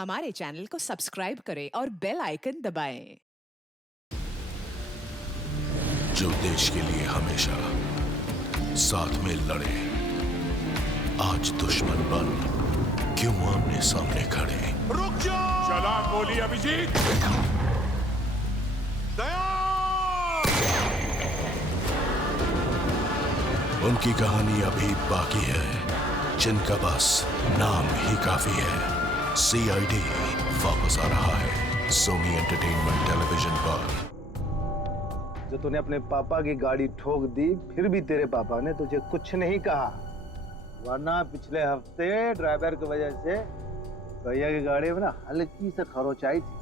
हमारे चैनल को सब्सक्राइब करें और बेल आइकन दबाएं। जो देश के लिए हमेशा साथ में लड़े, आज दुश्मन बन क्यों आमने सामने खड़े। रुक जाओ! चला गोली अभिजीत! दया! उनकी कहानी अभी बाकी है, जिनका बस नाम ही काफी है। CID वापस आ रहा है सोनी एंटरटेनमेंट टेलीविजन पर। जो तूने अपने पापा की गाड़ी ठोक दी, फिर भी तेरे पापा ने तुझे कुछ नहीं कहा, वरना पिछले हफ्ते ड्राइवर की वजह से भैया की गाड़ी में ना हल्की से खरोच आई थी।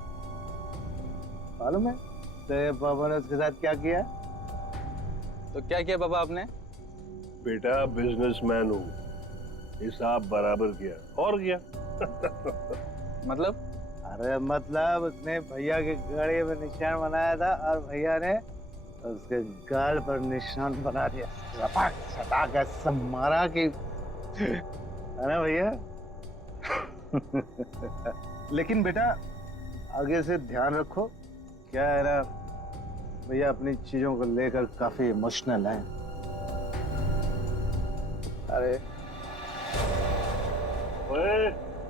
मालूम है तेरे पापा ने उसके साथ क्या किया? तो क्या किया पापा आपने? बेटा बिजनेसमैन हूँ, हिसाब बराबर किया और किया। मतलब? अरे मतलब उसने भैया की गाड़ी में निशान बनाया था और भैया ने उसके गाल पर निशान बना दिया। सपाक सटाक ऐसा मारा कि, है ना भैया? लेकिन बेटा आगे से ध्यान रखो, क्या है ना, भैया अपनी चीजों को लेकर काफी इमोशनल है। अरे ओए,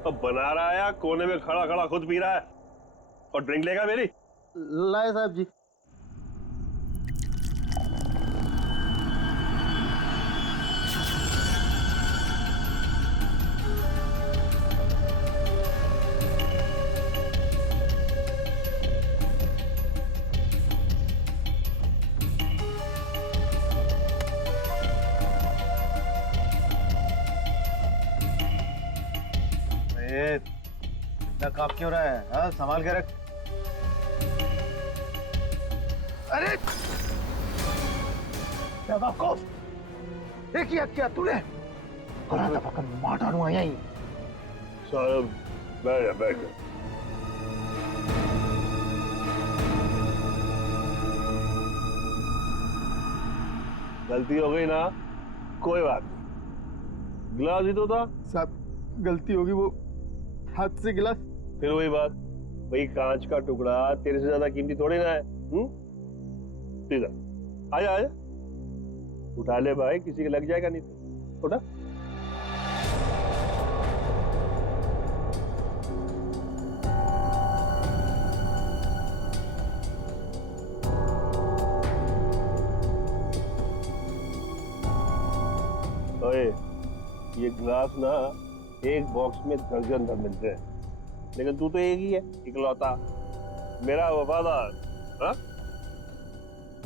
अब बना रहा है, कोने में खड़ा खड़ा खुद पी रहा है और ड्रिंक लेगा मेरी? लाए साहब जी। इतना कांप क्यों रहा है? हाँ, संभाल के रख। अरे बेवकूफ, ये क्या तूने? गला दबाकर मार डालूंगा यहीं। साहब बैठ जा, बैठ जा। गलती हो गई ना, कोई बात नहीं, गिलास ही तो था। साहब गलती होगी, वो हाथ से गिलास। फिर वही बात, वही कांच का टुकड़ा तेरे से ज्यादा कीमती थोड़ी ना है। सीधा आजा आजा, उठा ले भाई, किसी के लग जाएगा नहीं तो। उठा। ओए, ये ग्लास ना एक बॉक्स में दर्जन भर मिलते हैं, लेकिन तू तो एक ही है, इकलौता मेरा वफादार। हाँ?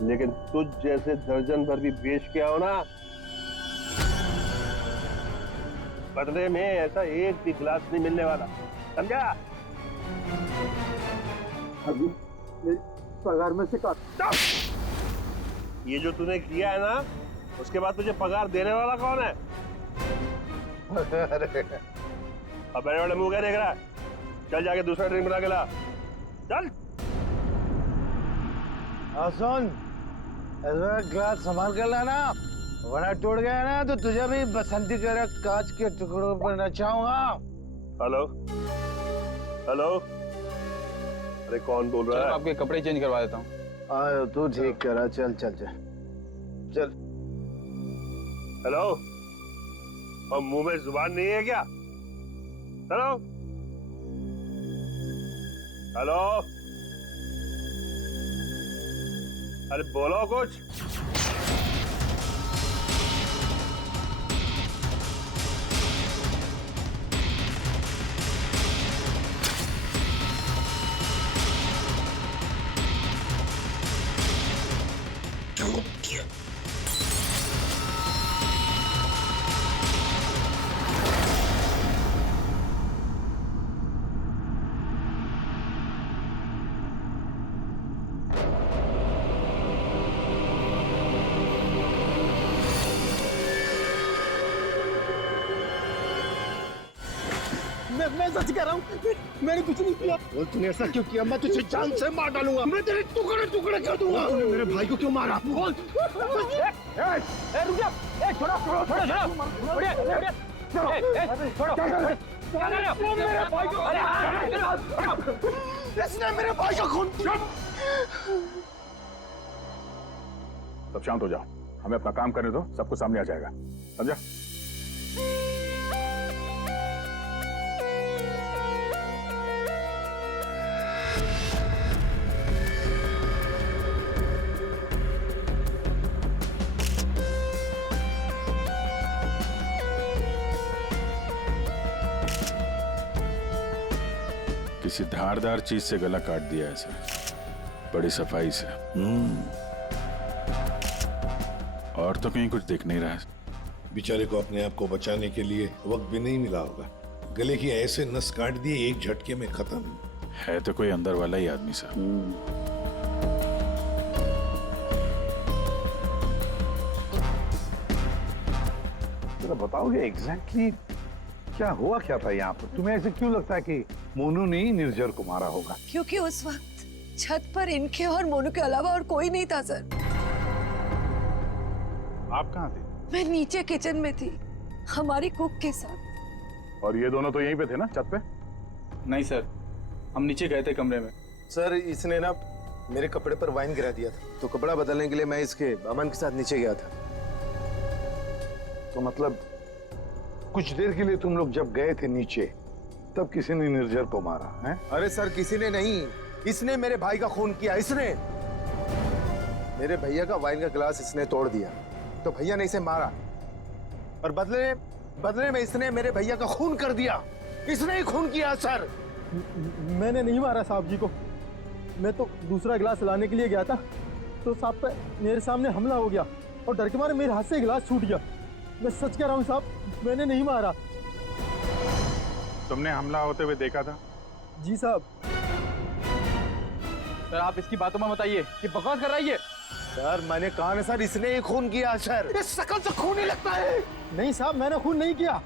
लेकिन तुझ जैसे दर्जन भर भी बेच के आओ ना, बदले में ऐसा एक भी गिलास नहीं मिलने वाला, समझा? अभी मेरी पगार में से काट। ये जो तूने किया है ना, उसके बाद तुझे पगार देने वाला कौन है? अब बड़े बड़े मुंह क्या देख रहा है? चल जाके दूसरा ड्रिंक बना के ला, चल। सुन, ग्लास संभाल कर लाना, वरना टूट गया ना तो तुझे भी बसंती कर कांच के टुकड़ों पर नचाऊंगा। हेलो हेलो, अरे कौन बोल रहा है? आपके कपड़े चेंज करवा देता हूँ। आयो तू ठीक करा, चल चल चल चल। हेलो, और मुंह में जुबान नहीं है क्या? हेलो हेलो, अरे बोलो कुछ। मैं सच कह रहा हूँ, मैंने कुछ नहीं किया। और तूने ऐसा क्यों किया? मैं तुझे जान से मार डालूंगा, मैं तेरे टुकड़े टुकड़े कर दूंगा। तूने मेरे भाई को क्यों मारा? बोल। रुक जा, छोड़ो छोड़ो छोड़ो छोड़ो, छोड़ो छोड़ो। इसने मेरे भाई का खून किया। सब शांत हो जाओ, हमें अपना काम करने दो, सब कुछ सामने आ जाएगा, समझा? किसी धारदार चीज से गला काट दिया है सर, बड़ी सफाई से। और तो कहीं कुछ दिख नहीं रहा है। बेचारे को अपने आप को बचाने के लिए वक्त भी नहीं मिला होगा। गले की ऐसे नस काट दिए एक झटके में खत्म। है तो कोई अंदर वाला ही आदमी साहब। जरा बताओगे एग्जैक्टली क्या हुआ क्या था यहाँ पर? तुम्हें ऐसे क्यों लगता है कि मोनू ने ही निर्जर को मारा होगा? क्योंकि उस वक्त छत पर इनके और मोनू के अलावा और कोई नहीं था सर। आप कहाँ थे? मैं नीचे किचन में थी हमारी कुक के साथ। और ये दोनों तो यहीं पे थे ना, छत पे? नहीं सर, हम नीचे गए थे कमरे में। सर इसने ना मेरे कपड़े पर वाइन गिरा दिया था, तो कपड़ा बदलने के लिए मैं इसके अमन के साथ नीचे गया था। तो मतलब कुछ देर के लिए तुम लोग जब गए थे नीचे तब किसी ने निर्जर को मारा है? अरे सर किसी ने नहीं, इसने मेरे भाई का खून किया। इसने मेरे भैया का वाइन का गिलास इसने तोड़ दिया, तो भैया ने इसे मारा और बदले में इसने मेरे भैया का खून कर दिया। इसने ही खून किया सर। मैंने नहीं मारा साहब जी को। मैं तो दूसरा गिलास लाने के लिए गया था तो साहब पे मेरे सामने हमला हो गया और डर के मारे मेरे हाथ से गिलास छूट गया। मैं सच कह रहा हूँ साहब, मैंने नहीं मारा। तुमने हमला होते हुए देखा था? जी साहब। सर आप इसकी बातों में बताइए, ये बकवास कर रही है। सर मैंने कहा ना सर, इसने ही खून किया सर। इस शकल से खून ही लगता है। नहीं साहब, मैंने खून नहीं किया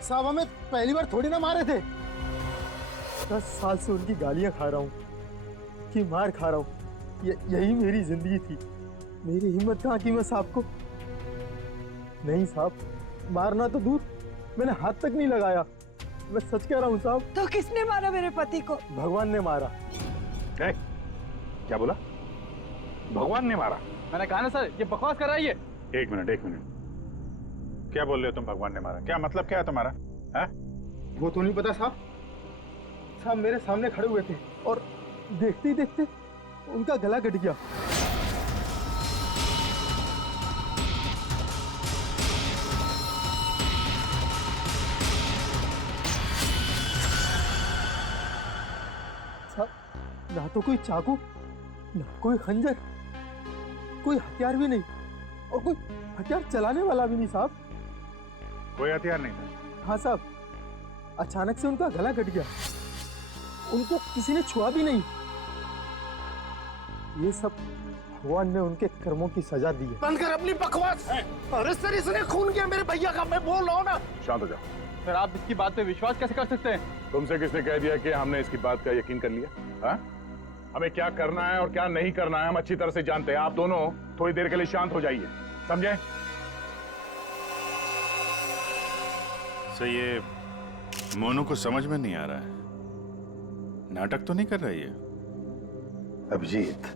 साहब। हमें पहली बार थोड़ी ना मारे थे। 10 साल से उनकी गालियां खा रहा हूँ, कि मार खा रहा हूँ। यही मेरी जिंदगी थी। मेरी हिम्मत कहाँ की मैं साहब को। नहीं साहब, मारना तो दूर, मैंने हाथ तक नहीं लगाया। मैं सच कह रहा हूँ साहब। तो किसने मारा मेरे पति को? भगवान ने मारा। क्या बोला? भगवान ने मारा? मैंने कहा ना सर, ये बकवास कर रही है। एक मिनट, क्या बोल रहे हो तुम? भगवान ने मारा? क्या मतलब क्या है तुम्हारा? है? वो तो नहीं पता साहब। साहब मेरे सामने खड़े हुए थे और देखते ही देखते उनका गला कट गया। साहब ना तो कोई चाकू, ना कोई खंजर, कोई हथियार भी नहीं और कोई हथियार चलाने वाला भी नहीं साहब। कोई हथियार नहीं था? हाँ साहब, अचानक से उनका गला कट गया। उनको किसी ने छुआ भी नहीं। ये सब भगवान ने उनके कर्मों की सजा दी है। बंद कर अपनी बकवास। अरे सर इसने खून किया मेरे भैया का, मैं बोल रहा हूँ ना। शांत हो जाओ। सर आप इसकी बात पे विश्वास कैसे कर सकते हैं? तुमसे किसने कह दिया कि हमने इसकी बात का यकीन कर लिया? हाँ? हमें क्या करना है और क्या नहीं करना है हम अच्छी तरह से जानते हैं। आप दोनों थोड़ी देर के लिए शांत हो जाइए, समझे? सर ये मोनू को समझ में नहीं आ रहा है, नाटक तो नहीं कर रही है? अभिजीत,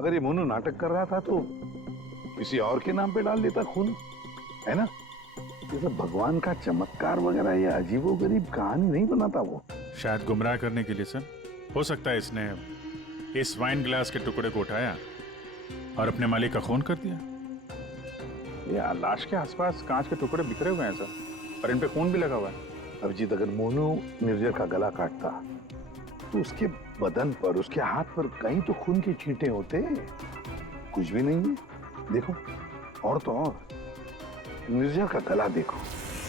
अगर ये मोनू नाटक कर रहा था तो किसी और के नाम पे डाल देता खून, है ना? ये सब भगवान का चमत्कार वगैरह ये अजीबोगरीब कहानी नहीं बनाता वो। शायद गुमराह करने के लिए सर। हो सकता है इसने इस वाइन ग्लास के टुकड़े को उठाया और अपने मालिक का खून कर दिया। ये लाश के आसपास कांच के टुकड़े बिखरे हुए हैं सर, और इन पे खून भी लगा हुआ है। अभिजीत, अगर मोनू निर्जर का गला काटता तो उसके बदन पर, उसके हाथ पर कहीं तो खून के छींटे होते। कुछ भी नहीं है। देखो, और तो और निर्जर का गला देखो।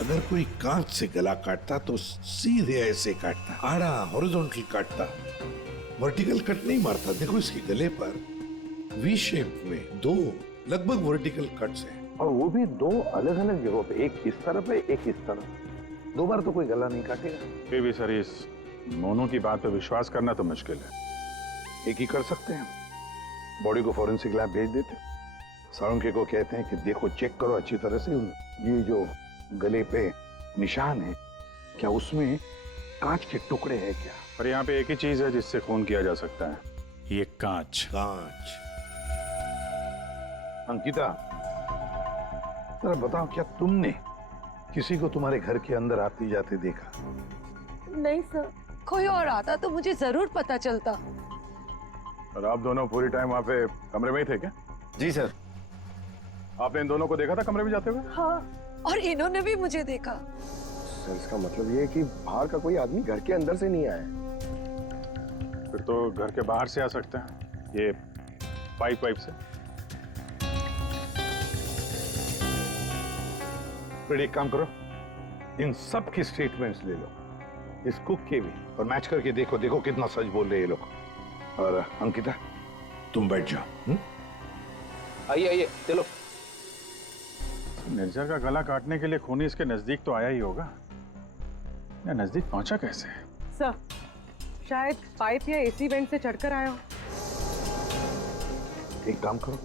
अगर कोई कांच से गला काटता तो सीधे ऐसे काटता, आड़ा हॉरिजॉन्टल काटता, वर्टिकल कट नहीं मारता। देखो इसके गले पर वी शेप में 2 लगभग वर्टिकल कट्स हैं, और वो भी 2 अलग अलग जगहों पे, एक इस तरफ है, एक इस तरफ। 2 बार तो कोई गला नहीं काटेगा। फिर भी सर इस मोनू की बात पे विश्वास करना तो मुश्किल है। एक ही कर सकते हैं, बॉडी को फॉरेंसिक लैब भेज देते। साळुंखे को कहते हैं कि देखो, चेक करो अच्छी तरह से, ये जो गले पे निशान है क्या उसमें कांच के टुकड़े हैं क्या? पर यहाँ पे एक ही चीज है जिससे खून किया जा सकता है, ये कांच। कांच। अंकिता, जरा बताओ, क्या तुमने किसी को तुम्हारे घर के अंदर आते जाते देखा? नहीं सर, कोई और आता तो मुझे जरूर पता चलता। और आप दोनों पूरी टाइम वहाँ पे कमरे में ही थे क्या? जी सर। आपने इन दोनों को देखा था कमरे में जाते हुए? हाँ, और इन्होंने भी मुझे देखा। सर इसका मतलब ये है कि बाहर का कोई आदमी घर के अंदर से नहीं आया। फिर तो घर के बाहर से आ सकते हैं, ये पाइप से। फिर एक काम करो, इन सब की स्टेटमेंट्स ले लो, इस कुक के भी, और मैच करके देखो देखो कितना सच बोल रहे हैं ये लोग। और अंकिता, तुम बैठ जाओ। आइए आइए चलो। निर्जर का गला काटने के लिए खूनी इसके नजदीक तो आया ही होगा, या नजदीक पहुंचा कैसे? सर, शायद पाइप या एसी वेंट से चढ़कर आया हो। एक काम करो,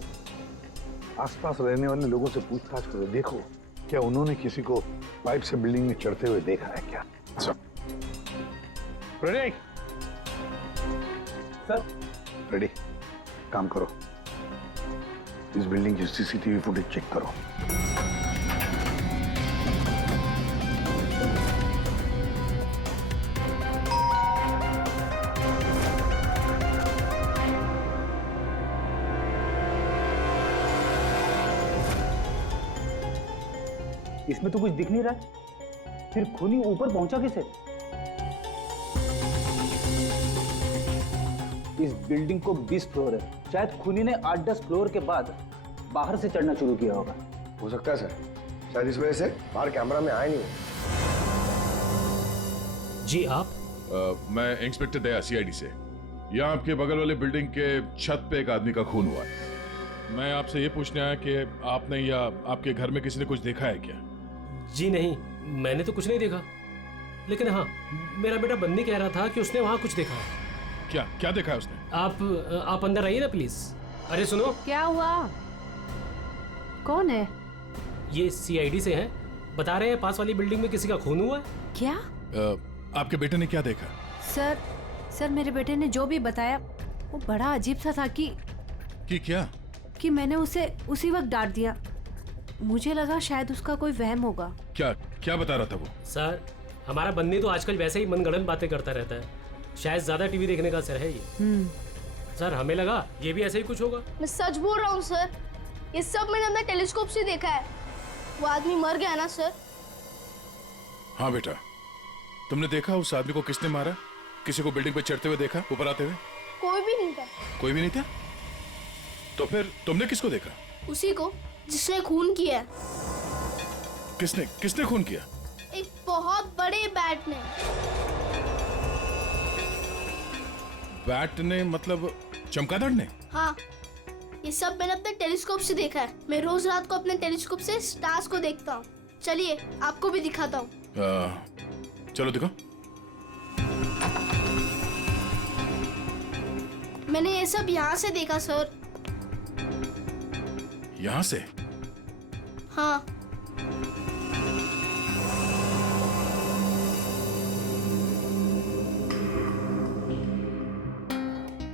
आसपास रहने वाले लोगों से पूछताछ करो, देखो क्या उन्होंने किसी को पाइप से बिल्डिंग में चढ़ते हुए देखा है क्या? रेडी? सर। रेडी? काम करो, इस बिल्डिंग की सीसीटीवी फुटेज चेक करो। इसमें तो कुछ दिख नहीं रहा, फिर खूनी ऊपर पहुंचा कैसे? इस बिल्डिंग को 20 फ्लोर है, शायद खूनी ने 8-10 फ्लोर के बाद बाहर से चढ़ना शुरू किया होगा। हो सकता है सर, शायद इस वजह से बाहर कैमरा में आया नहीं। जी आप? मैं इंस्पेक्टर दया, सीआईडी से। यहाँ आपके बगल वाले बिल्डिंग के छत पे एक आदमी का खून हुआ है। मैं आपसे ये पूछने आया कि आपने या आपके घर में किसी ने कुछ देखा है क्या? जी नहीं, मैंने तो कुछ नहीं देखा, लेकिन हाँ, मेरा बेटा बन्नी कह रहा था कि उसने वहाँ कुछ देखा है। क्या देखा है उसने? आप अंदर आइए ना प्लीज। अरे सुनो। क्या हुआ? कौन है? ये सीआईडी से हैं, बता रहे हैं पास वाली बिल्डिंग में किसी का खून हुआ है। क्या? आपके बेटे ने क्या देखा? सर मेरे बेटे ने जो भी बताया वो बड़ा अजीब सा था कि क्या? कि मैंने उसे उसी वक्त डांट दिया। मुझे लगा शायद उसका कोई वहम होगा। क्या बता रहा था वो? सर, हमारा बन्नी तो आजकल वैसे ही मनगढ़ंत बातें करता रहता है, शायद ज्यादा टीवी देखने का असर है ये। सर, हमें लगा ये भी ऐसे ही कुछ होगा। मैं सच बोल रहा हूँ सर, ये सब मैंने अपने टेलीस्कोप से देखा है। वो आदमी मर गया ना सर। हाँ बेटा, तुमने देखा उस आदमी को किसने मारा? किसी को बिल्डिंग पे चढ़ते हुए देखा, ऊपर आते हुए? कोई भी नहीं था। कोई भी नहीं था? तो फिर तुमने किसको देखा? उसी को जिसने खून किया। किसने खून किया? एक बहुत बड़े बैट ने। बैट ने मतलब चमगादड़ ने? हाँ, ये सब मैंने अपने टेलीस्कोप से देखा है। मैं रोज रात को अपने टेलीस्कोप से स्टार्स को देखता हूँ। चलिए आपको भी दिखाता हूँ। चलो दिखो। मैंने ये सब यहाँ से देखा सर। यहाँ से? हाँ।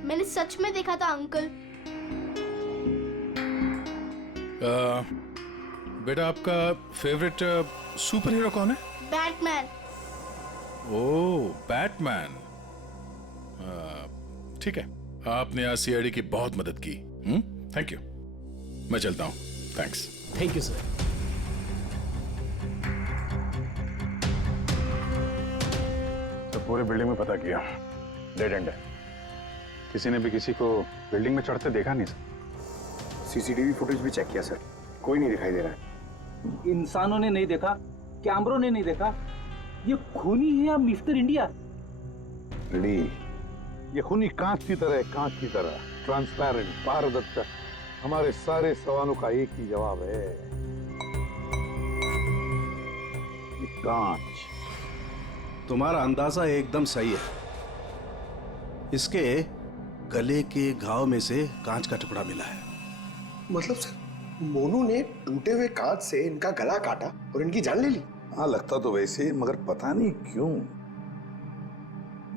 मैंने सच में देखा था अंकल। बेटा, आपका फेवरेट सुपर हीरो कौन है? बैटमैन। ओह, बैटमैन। ठीक है, आपने आज सीआईडी की बहुत मदद की। Thank you. मैं चलता हूँ। थैंक्स। Thank you sir. तो पूरे बिल्डिंग में पता किया, डेड एंड है। किसी ने भी किसी को बिल्डिंग में चढ़ते देखा नहीं सर। सीसीटीवी फुटेज भी चेक किया सर, कोई नहीं दिखाई दे रहा है। इंसानों ने नहीं देखा, कैमरों ने नहीं देखा। ये खूनी है या मिस्टर इंडिया? रेडी? ये खूनी कांच की तरह है, कांच की तरह ट्रांसपेरेंट, पारदर्शक। हमारे सारे सवालों का एक ही जवाब है, ये कांच। तुम्हारा अंदाजा एकदम सही है। इसके गले के घाव में से कांच का टुकड़ा मिला है। मतलब सर, मोनू ने टूटे हुए कांच से इनका गला काटा और इनकी जान ले ली? हाँ लगता तो वैसे, मगर पता नहीं क्यों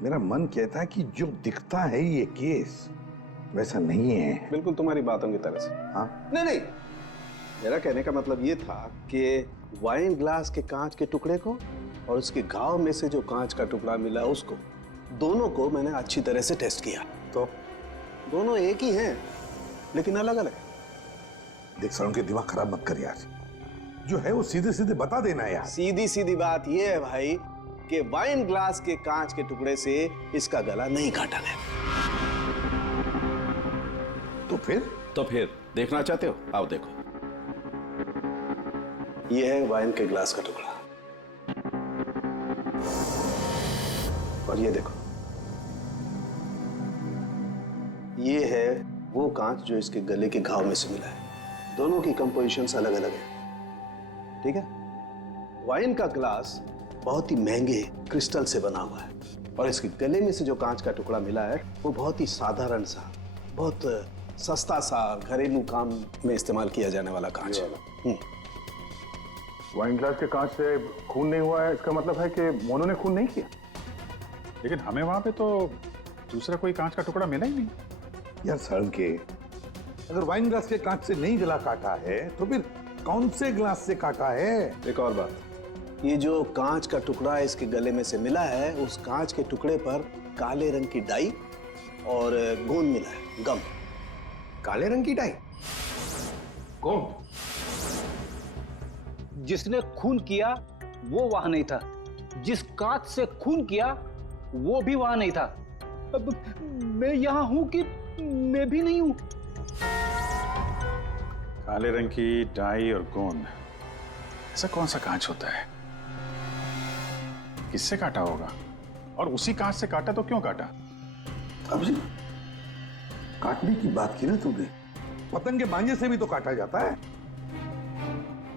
मेरा मन कहता है कि जो दिखता है ये केस वैसा नहीं है। बिल्कुल तुम्हारी बातों की तरह से। हाँ नहीं नहीं, मेरा कहने का मतलब ये था कि वाइन ग्लास के कांच के टुकड़े को और उसके घाव में से जो कांच का टुकड़ा मिला उसको, दोनों को मैंने अच्छी तरह से टेस्ट किया। तो दोनों एक ही हैं लेकिन अलग अलग। देख सर, उनके दिमाग खराब मत कर यार, जो है वो सीधे सीधे बता देना यार। सीधी सीधी बात ये है भाई कि वाइन ग्लास के कांच के टुकड़े से इसका गला नहीं काटा गया। तो फिर देखना चाहते हो? आओ देखो, ये है वाइन के ग्लास का टुकड़ा और ये देखो, ये है वो कांच जो इसके गले के घाव में से मिला है। दोनों की कंपोजिशंस अलग अलग है, ठीक है? वाइन का ग्लास बहुत ही महंगे क्रिस्टल से बना हुआ है और इसके गले में से जो कांच का टुकड़ा मिला है वो बहुत ही साधारण सा, बहुत सस्ता सा, घरेलू काम में इस्तेमाल किया जाने वाला कांच है। वाइन ग्लास के कांच से खून नहीं हुआ है, इसका मतलब है कि मोनू ने खून नहीं किया। लेकिन हमें वहां पे तो दूसरा कोई कांच का टुकड़ा मिला ही नहीं। यार सर के, अगर वाइन ग्लास के कांच से नहीं गला काटा है तो फिर कौन से ग्लास से काटा है? एक और बात, ये जो कांच का टुकड़ा इसके गले में से मिला है, उस कांच के टुकड़े पर काले रंग की डाई और गोंद मिला है, गम। काले रंग की डाई? कौन? जिसने खून किया वो वहां नहीं था, जिस कांच से खून किया वो भी वहां नहीं था। अब मैं यहां हूं कि मैं भी नहीं हूं। काले रंग की डाई और गोंद, ऐसा कौन सा कांच होता है? किससे काटा होगा? और उसी कांच से काटा तो क्यों काटा? अब जी काटने की बात की ना तुमने, पतंग के मांझे से भी तो काटा जाता है।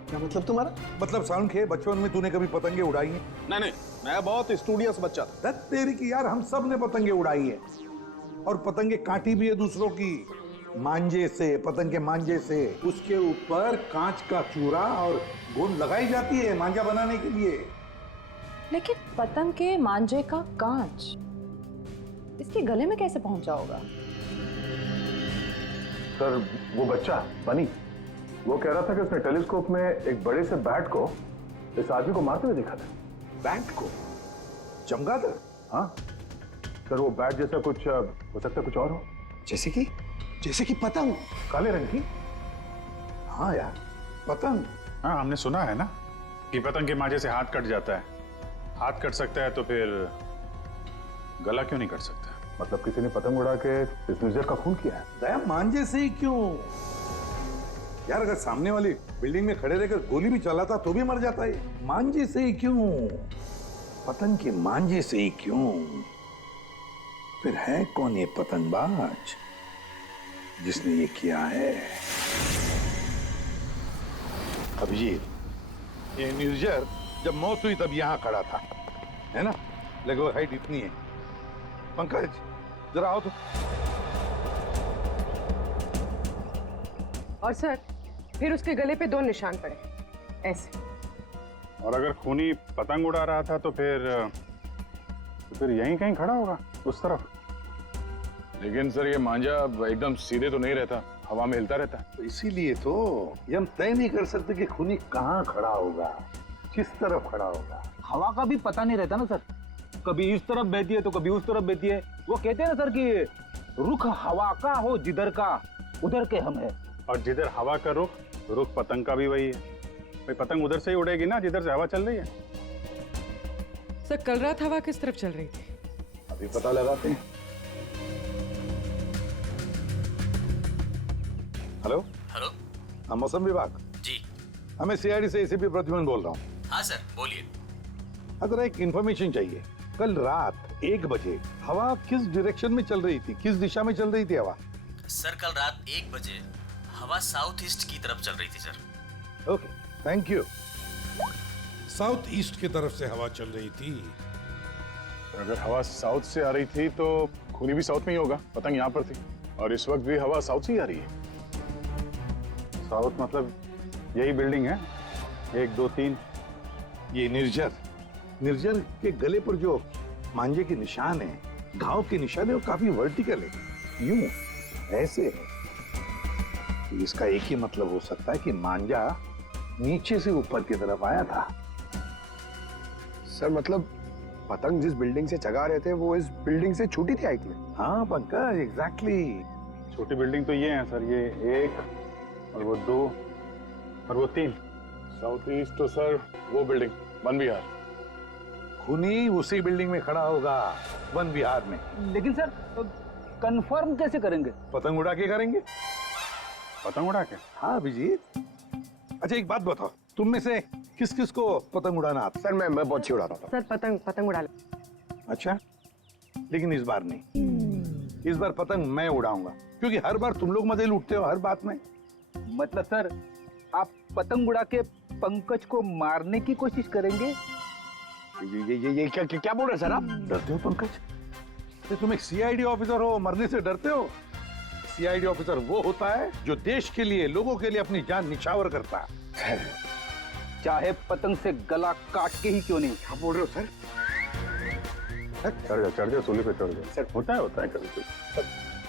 क्या मतलब तुम्हारा? मतलब साउंड के बचपन में तूने कभी पतंगे उड़ाई हैं? नहीं, मैं बहुत स्टूडियस बच्चा था। तेरी की यार, हम सब ने पतंगे उड़ाई है और पतंगे काटी भी है दूसरों की, मांझे से, पतंग के मांझे से। उसके ऊपर कांच का चूरा और गोंद लगाई जाती है मांझा बनाने के लिए। लेकिन पतंग के मांझे का कांच इसके गले में कैसे पहुंचा होगा? सर, वो बच्चा बनी, वो कह रहा था कि उसने टेलीस्कोप में एक बड़े से बैट को इस आदमी को मारते हुए देखा था। बैट को? चमगादड़? हाँ सर, वो बैट जैसा कुछ हो सकता है, कुछ और हो। जैसे कि पतंग काले रंग की। हाँ यार, पतंग। हाँ, हमने सुना है ना कि पतंग के मांझे से हाथ कट जाता है। हाथ कट सकता है तो फिर गला क्यों नहीं कट सकता? मतलब किसी ने पतंग उड़ा के इस निर्जर का खून किया है। दया, मांझे से ही क्यों यार? अगर सामने वाली बिल्डिंग में खड़े रहकर गोली भी चलाता तो भी मर जाता है। मांझे से ही क्यों? पतंग के मांझे से ही क्यों? फिर है कौन ये पतंगबाज जिसने ये किया है? अभिजीत, ये निर्जर जब मौत हुई तब यहां खड़ा था, है ना? लगभग हाइट इतनी है। पंकज, जरा आओ तो। और सर, फिर उसके गले पे 2 निशान पड़े, ऐसे। और अगर खूनी पतंग उड़ा रहा था तो फिर यहीं कहीं खड़ा होगा, उस तरफ। लेकिन सर, ये मांझा एकदम सीधे तो नहीं रहता, हवा में हिलता रहता है। तो इसीलिए तो ये हम तय नहीं कर सकते कि खूनी कहाँ खड़ा होगा, किस तरफ खड़ा होगा। हवा का भी पता नहीं रहता ना सर, कभी इस तरफ बहती है तो कभी उस तरफ बहती है। वो कहते हैं ना सर कि रुख हवा का हो जिधर का उधर के हम है। और जिधर हवा का रुख पतंग का भी वही है। भाई, पतंग उधर से ही उड़ेगी ना जिधर से हवा चल रही है। सर, कल रात हवा किस तरफ चल रही थी? अभी पता लगाते हैं। हेलो हेलो, हाँ, मौसम विभाग जी। हमें सीआईडी से एसीपी प्रद्युमन बोल रहा हूँ। हाँ सर, बोलिए। अगर एक इंफॉर्मेशन चाहिए, कल रात 1 बजे हवा किस डायरेक्शन में चल रही थी, किस दिशा में चल रही थी हवा? सर, कल रात 1 बजे हवा साउथ ईस्ट की तरफ चल रही थी sir. Okay, thank you. South east की तरफ से हवा चल रही थी। अगर हवा साउथ से आ रही थी तो खूनी भी साउथ में ही होगा, पतंग यहाँ पर थी और इस वक्त भी हवा साउथ से ही आ रही है। साउथ मतलब यही बिल्डिंग है, 1 2 3। ये निर्जर के गले पर जो मांझे के निशान है, घाव के निशान है, वो काफी वर्टिकल है, यूं ऐसे है। तो इसका एक ही मतलब हो सकता है कि मांझा नीचे से ऊपर की तरफ आया था। सर मतलब पतंग जिस बिल्डिंग से चगा रहे थे वो इस बिल्डिंग से छूटी थी हाइट में? हाँ पंकज, एग्जैक्टली। छोटी बिल्डिंग तो ये है सर, ये 1 और वो 2 और वो 3। साउथ ईस्ट तो सर वो बिल्डिंग वन विहार। खूनी उसी बिल्डिंग में खड़ा होगा, वन विहार में। लेकिन सर कंफर्म कैसे करेंगे? पतंग उड़ा के करेंगे। पतंग उड़ा के? हाँ अभिजीत। अच्छा एक बात बताओ, तुम में से किस किस को पतंग उड़ाना आता? सर मैं बहुत अच्छी उड़ाता था। सर पतंग उड़ा ले। अच्छा, लेकिन इस बार नहीं। इस बार पतंग मैं उड़ाऊंगा, क्योंकि हर बार तुम लोग मजे लूटते हो हर बात में। मतलब सर आप पतंग उड़ा के पंकज को मारने की कोशिश करेंगे? ये क्या बोल रहे हैं सर आप? डरते हो पंकज? ये तुम एक सीआईडी ऑफिसर हो, मरने से डरते हो? सीआईडी ऑफिसर वो होता है जो देश के लिए, लोगों के लिए अपनी जान निछावर करता है। चाहे पतंग से गला काट के ही क्यों नहीं। क्या बोल रहे हो सर? चढ़ जा सूली पे चढ़ जा। सर होता है कभी कभी।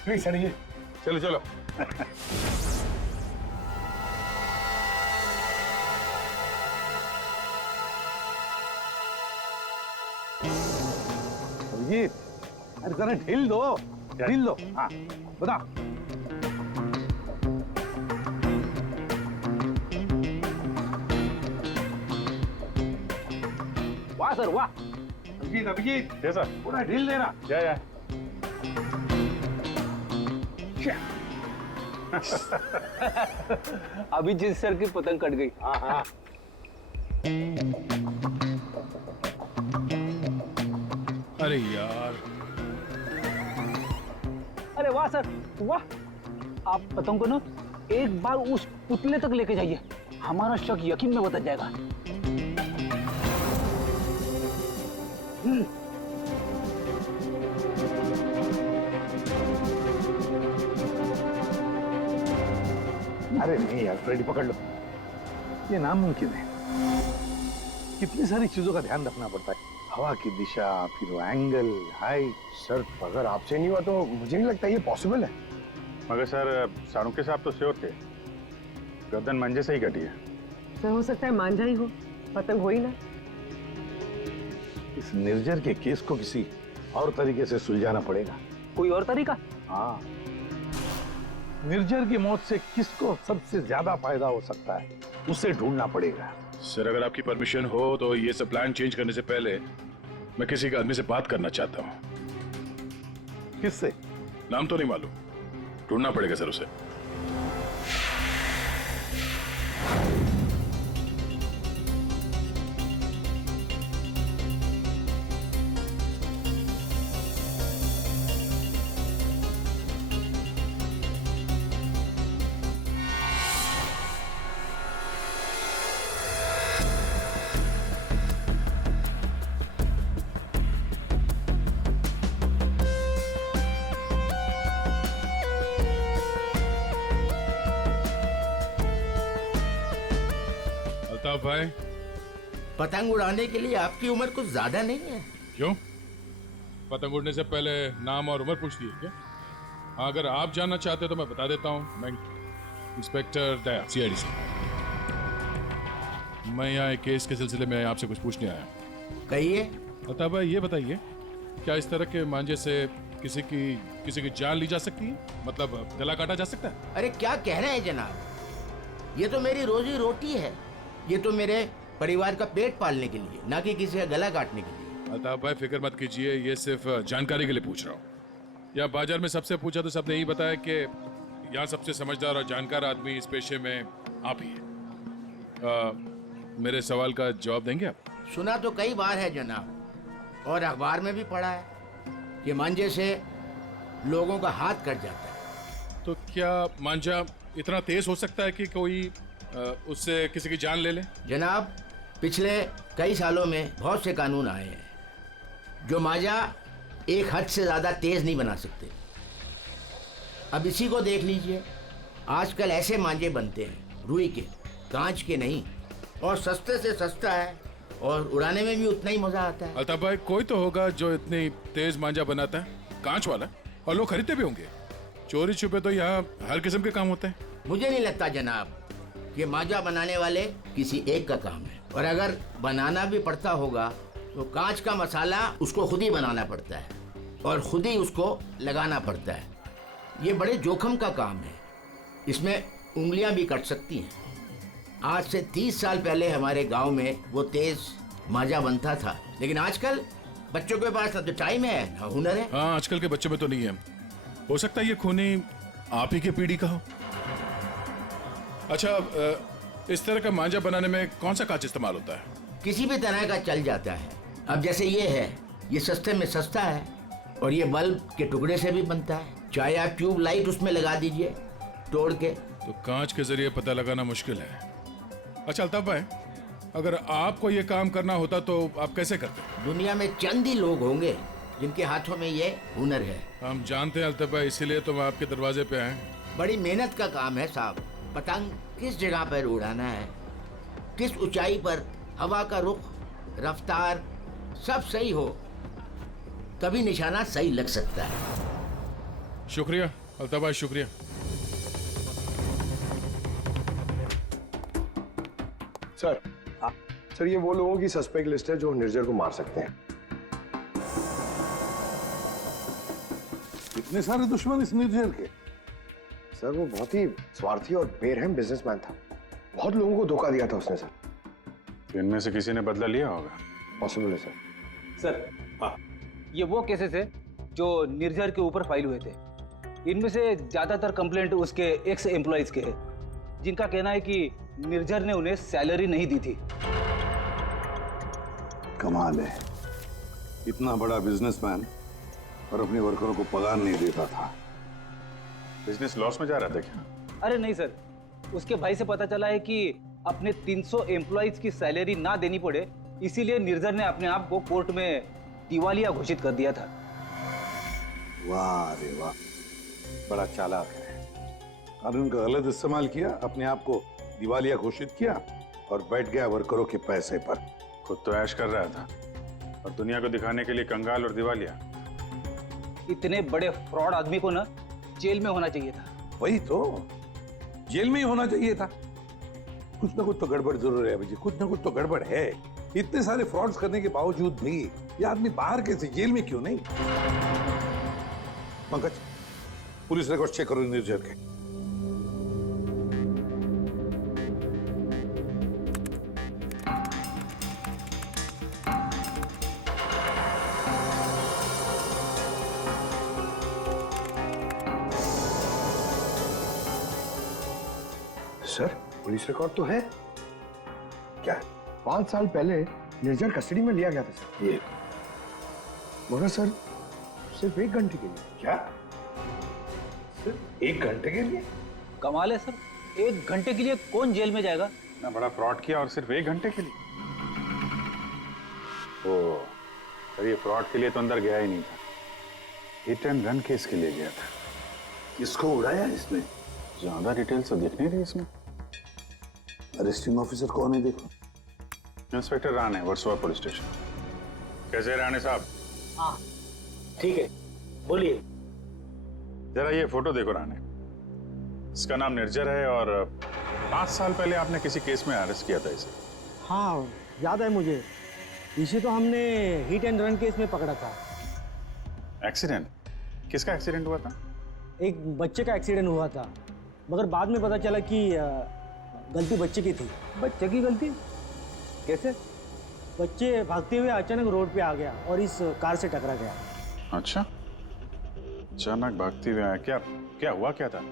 प्लीज चढ़िए। चलो चलो। अभिजीत, अरे जरा ढील दो, ढील दो। हाँ बता। वाह सर वाह। अभिजीत जैसा पूरा ढील देना। या अभिजीत सर की पतंग कट गई। हाँ हाँ। अरे यार, अरे वाह सर वाह। आप पतंग को ना एक बार उस पुतले तक लेके जाइए, हमारा शक यकीन में बदल जाएगा। अरे नहीं यार, फ्रेडी पकड़ लो। ये नामुमकिन है। कितनी सारी चीजों का ध्यान रखना पड़ता है, हवा की दिशा, फिर वो एंगल, हाइट। सर अगर आपसे नहीं हुआ तो मुझे नहीं लगता ये पॉसिबल है। मगर सर सारुके साहब तो श्योर थे, गर्दन मंजे से ही कटी है। सर हो सकता है मांझा ही हो, पतंग हो ही ना। इस निर्जर के केस को किसी और तरीके से सुलझाना पड़ेगा। कोई और तरीका? हाँ, निर्जर की मौत से किसको सबसे ज्यादा फायदा हो सकता है, उसे ढूंढना पड़ेगा। सर अगर आपकी परमिशन हो तो ये सब प्लान चेंज करने से पहले मैं किसी के आदमी से बात करना चाहता हूँ। किससे? नाम तो नहीं मालूम, ढूंढना पड़ेगा सर उसे। अल्ताफ भाई, पतंग उड़ाने के लिए आपकी उम्र कुछ ज्यादा नहीं है? क्यों? पतंग उड़ने से पहले नाम और उम्र पूछती है क्या? हाँ, अगर आप जानना चाहते हो तो मैं बता देता हूँ। मैं इंस्पेक्टर दया, सीआईडी से। मैं यहाँ एक केस के सिलसिले में आपसे कुछ पूछने आया हूँ। कहिए। अल्ताफ भाई ये बताइए, क्या इस तरह के मांझे से किसी की जान ली जा सकती है? मतलब गला काटा जा सकता है? अरे क्या कह रहे हैं जनाब, ये तो मेरी रोजी रोटी है, ये तो मेरे परिवार का पेट पालने के लिए, ना कि किसी का गला काटने के लिए। अल्ताफ भाई फिक्र मत कीजिए, ये सिर्फ जानकारी के लिए पूछ रहा हूँ। या बाजार में सबसे पूछा तो सबने यही बताया कि यहाँ सबसे समझदार और जानकार आदमी इस पेशे में आप ही हैं। मेरे सवाल का जवाब देंगे आप? सुना तो कई बार है जनाब, और अखबार में भी पढ़ा है कि मांझे से लोगों का हाथ कट जाता है। तो क्या मांझा इतना तेज हो सकता है कि कोई उससे किसी की जान ले ले? जनाब, पिछले कई सालों में बहुत से कानून आए हैं जो मांझा एक हद से ज्यादा तेज नहीं बना सकते। अब इसी को देख लीजिए, आजकल ऐसे मांझे बनते हैं रुई के, कांच के नहीं, और सस्ते से सस्ता है और उड़ाने में भी उतना ही मजा आता है। अल्ताफ भाई, कोई तो होगा जो इतनी तेज मांझा बनाता है, कांच वाला, और लोग खरीदते भी होंगे। चोरी छुपे तो यहाँ हर किस्म के काम होते हैं। मुझे नहीं लगता जनाब कि मांझा बनाने वाले किसी एक का काम है, और अगर बनाना भी पड़ता होगा तो कांच का मसाला उसको खुद ही बनाना पड़ता है और खुद ही उसको लगाना पड़ता है। ये बड़े जोखम का काम है, इसमें उंगलियां भी कट सकती हैं। आज से 30 साल पहले हमारे गांव में वो तेज मांझा बनता था, लेकिन आजकल बच्चों के पास ना तो टाइम है ना हुनर है। हाँ, आजकल के बच्चों में तो नहीं है। हो सकता है ये खूनी आप ही के पीढ़ी का हो। अच्छा, इस तरह का मांझा बनाने में कौन सा कांच इस्तेमाल होता है? किसी भी तरह का चल जाता है। अब जैसे ये है, ये सस्ते में सस्ता है और ये बल्ब के टुकड़े से भी बनता है। चाहे आप ट्यूब लाइट उसमें लगा दीजिए तोड़ के। तो कांच के जरिए पता लगाना मुश्किल है। अच्छा अल्ताफ भाई, अगर आपको ये काम करना होता तो आप कैसे करते? दुनिया में चंद ही लोग होंगे जिनके हाथों में ये हुनर है। हम जानते हैं अल्ताफ भाई, इसीलिए तो हम आपके दरवाजे पे आए। बड़ी मेहनत का काम है साहब। पतंग किस जगह पर उड़ाना है, किस ऊंचाई पर हवा का रुख, रफ्तार सब सही हो तभी निशाना सही लग सकता है। शुक्रिया अल्ताफ भाई, शुक्रिया। सर, सर ये वो लोगों की सस्पेक्ट लिस्ट है जो निर्जर को मार सकते हैं। इतने सारे दुश्मन इस निर्जर के? सर वो बहुत ही स्वार्थी और बेरहम बिजनेसमैन था। बहुत लोगों को धोखा दिया था उसने सर। इनमें से किसी ने बदला लिया होगा। पॉसिबल है सर। सर, ये वो केसेस है जो निर्जर के ऊपर फाइल हुए थे। इनमें से ज्यादातर कंप्लेंट उसके एक्स एम्प्लॉइज के हैं, जिनका कहना है कि निर्जर ने उन्हें सैलरी नहीं दी थी। कमाल है, इतना बड़ा बिजनेसमैन और अपने वर्करों को पगार नहीं देता था। बिजनेस लॉस में जा रहा था क्या? अरे नहीं सर, उसके भाई से पता चला है कि अपने 300 एम्प्लॉइज की सैलरी ना देनी पड़े, इसीलिए निर्जर ने अपने आप को कोर्ट में दिवालिया घोषित कर दिया था। वाह रे वाह, बड़ा चालाक है। कानून का गलत इस्तेमाल किया, अपने आप को दिवालिया घोषित किया और बैठ गया वर्करों के पैसे पर। खुद तो ऐश कर रहा था और दुनिया को दिखाने के लिए कंगाल और दिवालिया। इतने बड़े फ्रॉड आदमी को ना जेल में होना चाहिए था। वही तो, जेल में ही होना चाहिए था। कुछ ना कुछ तो गड़बड़ जरूर है भाई, कुछ ना कुछ तो गड़बड़ है। इतने सारे फ्रॉड्स करने के बावजूद भी ये आदमी बाहर कैसे, जेल में क्यों नहीं? पंकज, पुलिस रिकॉर्ड चेक करो निर्जर के। सर पुलिस रिकॉर्ड तो है। क्या? 5 साल पहले निर्जर कस्टडी में लिया गया था सर। ये मगर सर सिर्फ 1 घंटे के लिए। क्या? सिर्फ 1 घंटे के लिए? कमाल है सर, 1 घंटे के लिए कौन जेल में जाएगा? इतना बड़ा फ्रॉड किया और सिर्फ 1 घंटे के लिए? ओ, सर ये फ्रॉड के लिए तो अंदर गया ही नहीं था, हिट एंड रन केस के लिए गया था। किसको उड़ाया इसमें? ज्यादा डिटेल्स तो दिख नहीं रही इसमें। अरेस्टिंग ऑफिसर कौन है देखो? Inspector Rane, Versova police station. कैसे राणे साहब? हाँ ठीक है, बोलिए। जरा ये फोटो देखो राणे। इसका नाम निर्जर है और 5 साल पहले आपने किसी केस में अरेस्ट किया था इसे। हाँ याद है मुझे, इसे तो हमने हिट एंड रन केस में पकड़ा था। एक्सीडेंट? किसका एक्सीडेंट हुआ था? एक बच्चे का एक्सीडेंट हुआ था, मगर बाद में पता चला कि गलती बच्चे की थी। बच्चे की गलती? कैसे? बच्चे भागते हुए अचानक रोड पे आ गया और इस कार से टकरा गया। अच्छा, अचानक भागते हुए आया। क्या हुआ क्या था?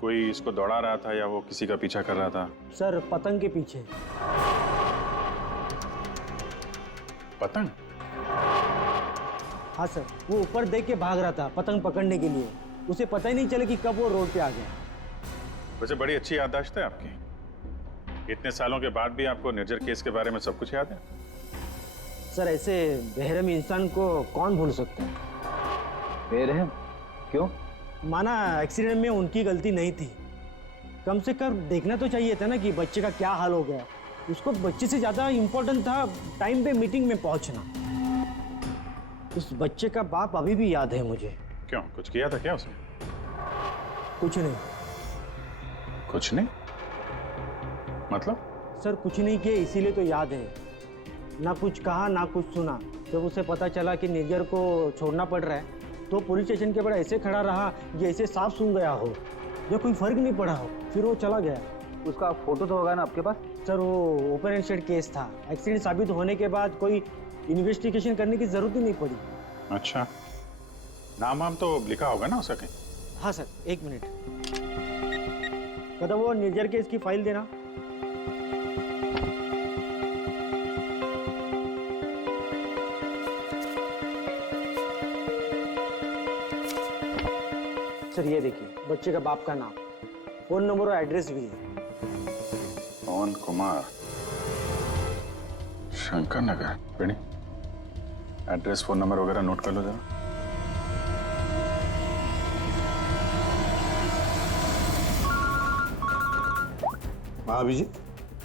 कोई इसको दौड़ा रहा था या वो किसी का पीछा कर रहा था? सर पतंग के पीछे। पतंग? हाँ सर, वो ऊपर देख के भाग रहा था पतंग पकड़ने के लिए। उसे पता ही नहीं चला कि कब वो रोड पे आ गया। वैसे बड़ी अच्छी याददाश्त है आपकी। इतने सालों के बाद भी आपको निर्जर केस के बारे में सब कुछ याद है? सर ऐसे बेरहम इंसान को कौन भूल सकता है? बेरहम? क्यों? माना एक्सीडेंट में उनकी गलती नहीं थी, कम से कम देखना तो चाहिए था ना कि बच्चे का क्या हाल हो गया। उसको बच्चे से ज्यादा इम्पोर्टेंट था टाइम पे मीटिंग में पहुंचना। उस बच्चे का बाप अभी भी याद है मुझे। क्यों, कुछ किया था क्या उसने? कुछ नहीं। कुछ नहीं मतलब? सर कुछ नहीं किए इसीलिए तो याद है। ना कुछ कहा ना कुछ सुना। जब उसे पता चला कि निर्जर को छोड़ना पड़ रहा है तो पुलिस स्टेशन के बाहर ऐसे खड़ा रहा कि ऐसे साफ सूंघ गया हो, जो कोई फर्क नहीं पड़ा हो। फिर वो चला गया। उसका फोटो तो होगा ना आपके पास? सर वो ओपन एंडेड केस था। एक्सीडेंट साबित होने के बाद कोई इन्वेस्टिगेशन करने की जरूरत ही नहीं पड़ी। अच्छा, नाम वाम तो लिखा होगा ना उसका कहीं? हाँ सर, एक मिनट। कदम वो निर्जर केस की फाइल देना। सर ये देखिए, बच्चे का बाप का नाम, फोन नंबर और एड्रेस भी है। पवन कुमार, शंकर नगर। बेड़ी, एड्रेस फोन नंबर वगैरह नोट कर लो जरा। हाँ अभिजीत,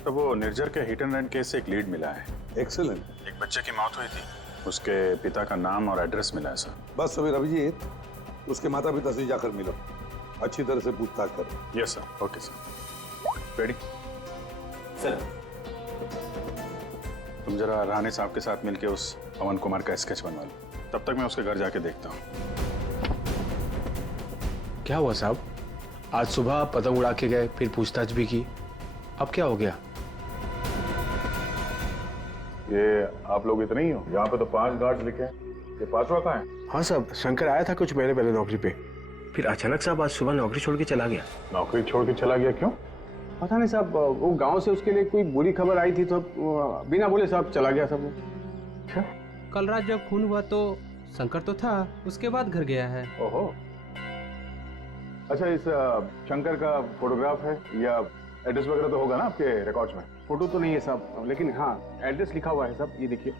तो वो निर्जर के हिट एंड रन केस से एक लीड मिला है। एक्सीलेंट। एक बच्चे की मौत हुई थी, उसके पिता का नाम और एड्रेस मिला है सर। बस फिर अभिजीत, उसके माता पिता से जाकर मिलो, अच्छी तरह से पूछताछ करो। Yes sir. Okay sir. Ready sir. तुम जरा राणे साहब के साथ मिलके उस पवन कुमार का स्केच बनवा लो, तब तक मैं उसके घर जाके देखता हूँ। क्या हुआ साहब? आज सुबह पतंग उड़ा के गए, फिर पूछताछ भी की, अब क्या हो गया? ये आप लोग इतने ही हो? यहाँ पे तो 5 गार्ड लिखे हैं, ये 5वां कहाँ है? हाँ साहब, शंकर आया था कुछ महीने पहले नौकरी पे, फिर अचानक साहब आज सुबह नौकरी छोड़ के चला गया। नौकरी छोड़ के चला गया क्यों? पता नहीं साहब, वो गांव से उसके लिए कोई बुरी खबर आई थी तो बिना बोले साहब चला गया सब। क्या? कल रात जब खून हुआ तो शंकर तो था, उसके बाद घर गया है। ओहो। अच्छा, इस शंकर का फोटोग्राफ है या एड्रेस वगैरह तो होगा ना आपके रिकॉर्ड्स में? फोटो तो नहीं है साहब, लेकिन हाँ एड्रेस लिखा हुआ है साहब, ये देखिए।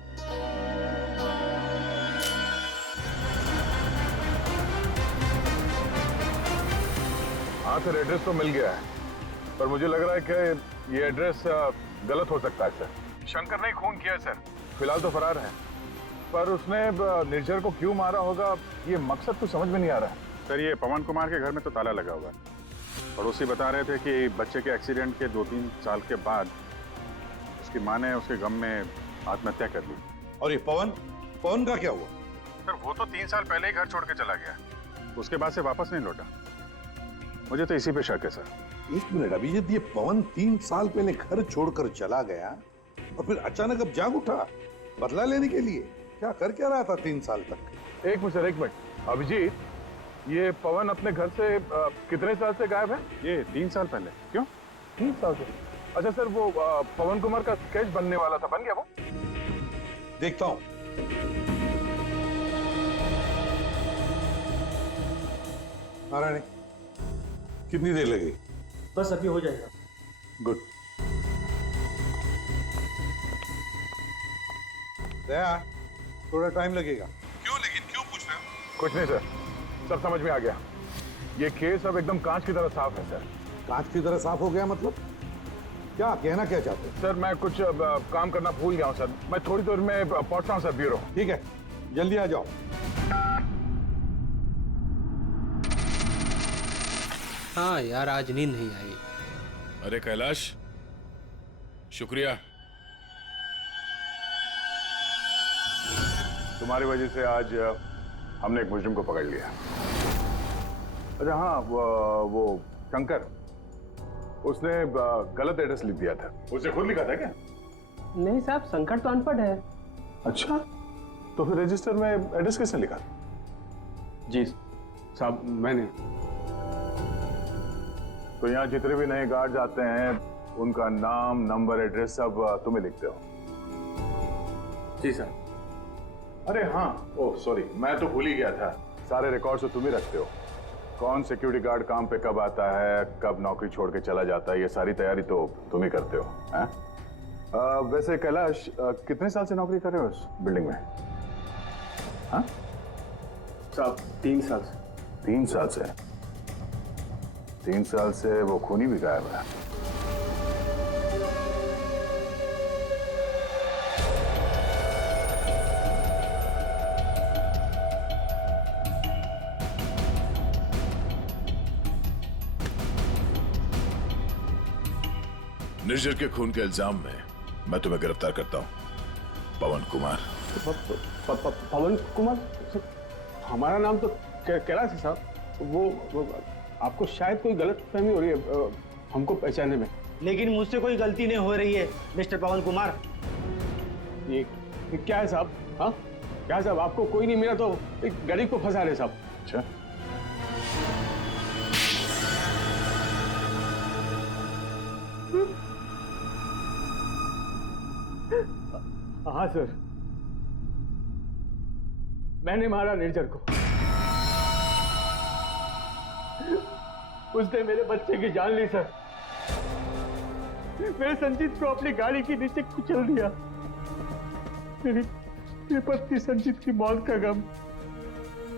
हाँ सर, एड्रेस तो मिल गया है, पर मुझे लग रहा है कि ये एड्रेस गलत हो सकता है सर। शंकर ने खून किया है सर, फिलहाल तो फरार है, पर उसने निर्जर को क्यों मारा होगा ये मकसद तो समझ में नहीं आ रहा है। सर, ये पवन कुमार के घर में तो ताला लगा हुआ है। पड़ोसी बता रहे थे कि बच्चे के एक्सीडेंट के 2-3 साल के बाद उसकी माँ ने उसके गम में आत्महत्या कर ली। और ये पवन का क्या हुआ? सर, वो तो 3 साल पहले ही घर छोड़ के चला गया, उसके बाद से वापस नहीं लौटा। मुझे तो इसी पे शक है सर। एक मिनट अभिजीत, ये पवन 3 साल पहले घर छोड़कर चला गया और फिर अचानक अब जाग उठा बदला लेने के लिए? क्या कर क्या रहा था 3 साल तक? एक मिनट सर, एक मिनट। अभिजीत, ये पवन अपने घर से कितने साल से गायब है? ये 3 साल पहले। क्यों 3 साल से? अच्छा सर, वो पवन कुमार का स्केच बनने वाला था, बन गया वो? देखता हूं। नारायण, कितनी देर लगेगी? बस अभी हो जाएगा। गुड। दया, थोड़ा टाइम लगेगा। क्यों पूछ रहे हो? कुछ नहीं सर, सब समझ में आ गया। ये केस अब एकदम कांच की तरह साफ है सर। कांच की तरह साफ हो गया मतलब? क्या कहना क्या चाहते हैं? सर, मैं कुछ काम करना भूल गया हूँ सर, मैं थोड़ी देर में पहुंचता हूँ सर ब्यूरो। ठीक है, जल्दी आ जाओ। हाँ यार, आज नींद नहीं आई। अरे कैलाश, शुक्रिया। तुम्हारी वजह से आज हमने एक मुजरिम को पकड़ लिया। अच्छा हाँ, वो शंकर, उसने गलत एड्रेस लिख दिया था। उसे खुद लिखा था क्या? नहीं साहब, शंकर तो अनपढ़ है। अच्छा, तो फिर रजिस्टर में एड्रेस किसने लिखा? जी साहब, मैंने। तो यहाँ जितने भी नए गार्ड्स आते हैं उनका नाम, नंबर, एड्रेस सब तुम्हें लिखते हो? जी सर। अरे हाँ, ओह सॉरी, मैं तो भूल ही गया था, सारे रिकॉर्ड्स तो तुम ही रखते हो। कौन सिक्योरिटी गार्ड काम पे कब आता है, कब नौकरी छोड़ के चला जाता है, ये सारी तैयारी तो तुम ही करते हो, हैं? वैसे कैलाश, कितने साल से नौकरी कर रहे हो इस बिल्डिंग में? हाँ साहब, 3 साल से। 3 साल से? 3 साल से वो खूनी भी गायब है। निर्जर के खून के इल्जाम में मैं तुम्हें गिरफ्तार करता हूँ, पवन कुमार। पवन कुमार? हमारा नाम तो कैलाश है साहब। वो आपको शायद कोई गलत फहमी हो रही है हमको पहचानने में। लेकिन मुझसे कोई गलती नहीं हो रही है मिस्टर पवन कुमार। ये क्या है साहब? हाँ क्या साहब, आपको कोई नहीं मिला तो एक गरीब को फंसा रहे साहब। अच्छा, हाँ सर, मैंने मारा निर्जर को। उसने मेरे बच्चे की जान ली सर। मेरे संजीत को अपनी गाड़ी के नीचे कुचल दिया। मेरी पत्नी संजीत की मौत का गम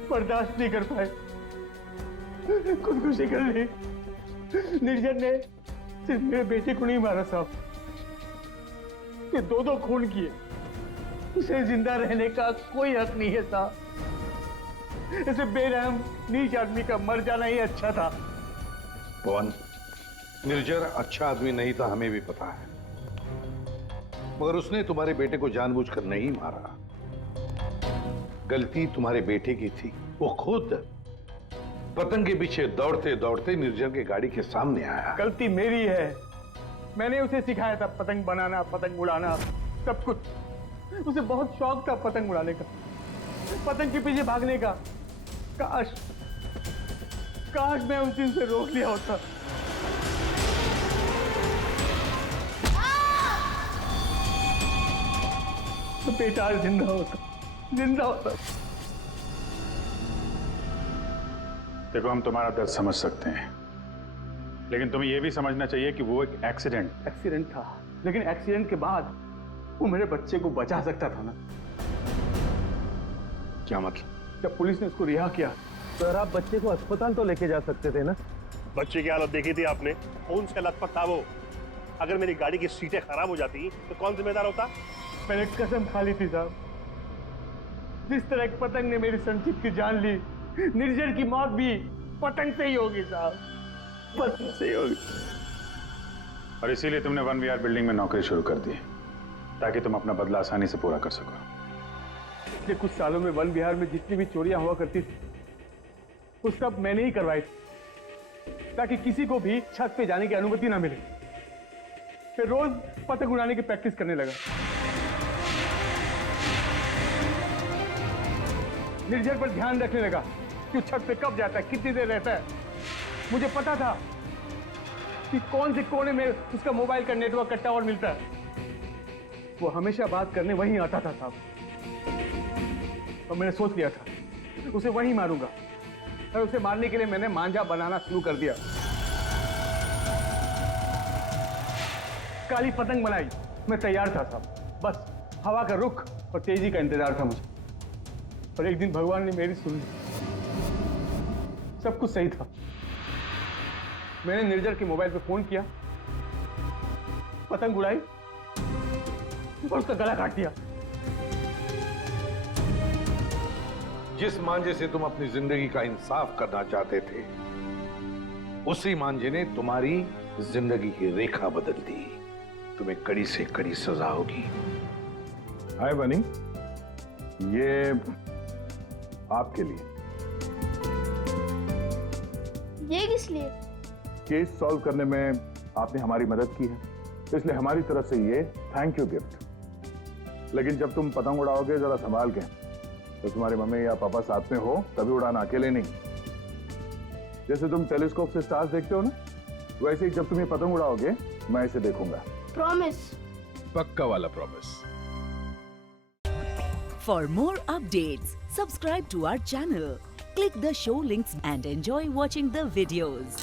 बर्दाश्त नहीं कर पाए, खुदकुशी कर ली। निर्जर ने सिर्फ मेरे बेटे को नहीं मारा साहब, ये दो खून किए। उसे जिंदा रहने का कोई हक नहीं है साहब। ऐसे बेरहम नीच आदमी का मर जाना ही अच्छा था। पवन, निर्जर अच्छा आदमी नहीं था, हमें भी पता है, मगर उसने तुम्हारे बेटे को जानबूझकर नहीं मारा। गलती तुम्हारे बेटे की थी। वो खुद पतंग के पीछे दौड़ते दौड़ते निर्जर की गाड़ी के सामने आया। गलती मेरी है। मैंने उसे सिखाया था पतंग बनाना, पतंग उड़ाना, सब कुछ। उसे बहुत शौक था पतंग उड़ाने का, पतंग के पीछे भागने का। काश मैं उस दिन से रोक लिया होता। तो बेटा आज जिंदा होता। देखो, हम तुम्हारा दर्द समझ सकते हैं, लेकिन तुम्हें यह भी समझना चाहिए कि वो एक एक्सीडेंट था, लेकिन एक्सीडेंट के बाद वो मेरे बच्चे को बचा सकता था ना। क्या मतलब? जब पुलिस ने उसको रिहा किया, सर आप बच्चे को अस्पताल तो लेके जा सकते थे ना। बच्चे की हालत देखी थी आपने, खून से लथपथ था वो। अगर मेरी गाड़ी की सीटें खराब हो जाती तो कौन जिम्मेदार होता? मैंने कसम खा ली थी साहब, जिस तरह एक पतंग ने मेरी संजीत की जान ली, निर्जर की मौत भी पतंग से ही होगी साहब, पतंग से ही होगी। और इसीलिए तुमने 1 विहार बिल्डिंग में नौकरी शुरू कर दी, ताकि तुम अपना बदला आसानी से पूरा कर सको। पिछले कुछ सालों में 1 विहार में जितनी भी चोरियां हुआ करती थी, वो सब मैंने ही करवाई थी, ताकि किसी को भी छत पे जाने की अनुमति ना मिले। फिर रोज पतंग उड़ाने की प्रैक्टिस करने लगा। निर्जर पर ध्यान रखने लगा कि छत पे कब जाता है, कितनी देर रहता है। मुझे पता था कि कौन से कोने में उसका मोबाइल का नेटवर्क का टावर मिलता है। वो हमेशा बात करने वहीं आता था साहब, और मैंने सोच लिया था उसे वहीं मारूंगा। और उसे मारने के लिए मैंने मांझा बनाना शुरू कर दिया। काली पतंग बनाई, मैं तैयार था साहब, बस हवा का रुख और तेजी का इंतजार था मुझे। और एक दिन भगवान ने मेरी सुन ली, सब कुछ सही था। मैंने निर्जर के मोबाइल पे फोन किया, पतंग उड़ाई और उसका गला काट दिया। जिस मांझे से तुम अपनी जिंदगी का इंसाफ करना चाहते थे, उसी मांझे ने तुम्हारी जिंदगी की रेखा बदल दी। तुम्हें कड़ी से कड़ी सजा होगी। हाय बनी, ये आपके लिए। ये किस लिए? केस सॉल्व करने में आपने हमारी मदद की है, इसलिए हमारी तरफ से ये थैंक यू गिफ्ट। लेकिन जब तुम पतंग उड़ाओगे जरा संभाल के, तो तुम्हारी मम्मी या पापा साथ में हो तभी उड़ाना, अकेले नहीं। जैसे तुम टेलीस्कोप से स्टार्स देखते हो ना, वैसे ही जब तुम ये पतंग उड़ाओगे मैं इसे देखूंगा। प्रॉमिस? पक्का वाला promise. For more updates, subscribe to our channel, click the show links and enjoy watching the videos.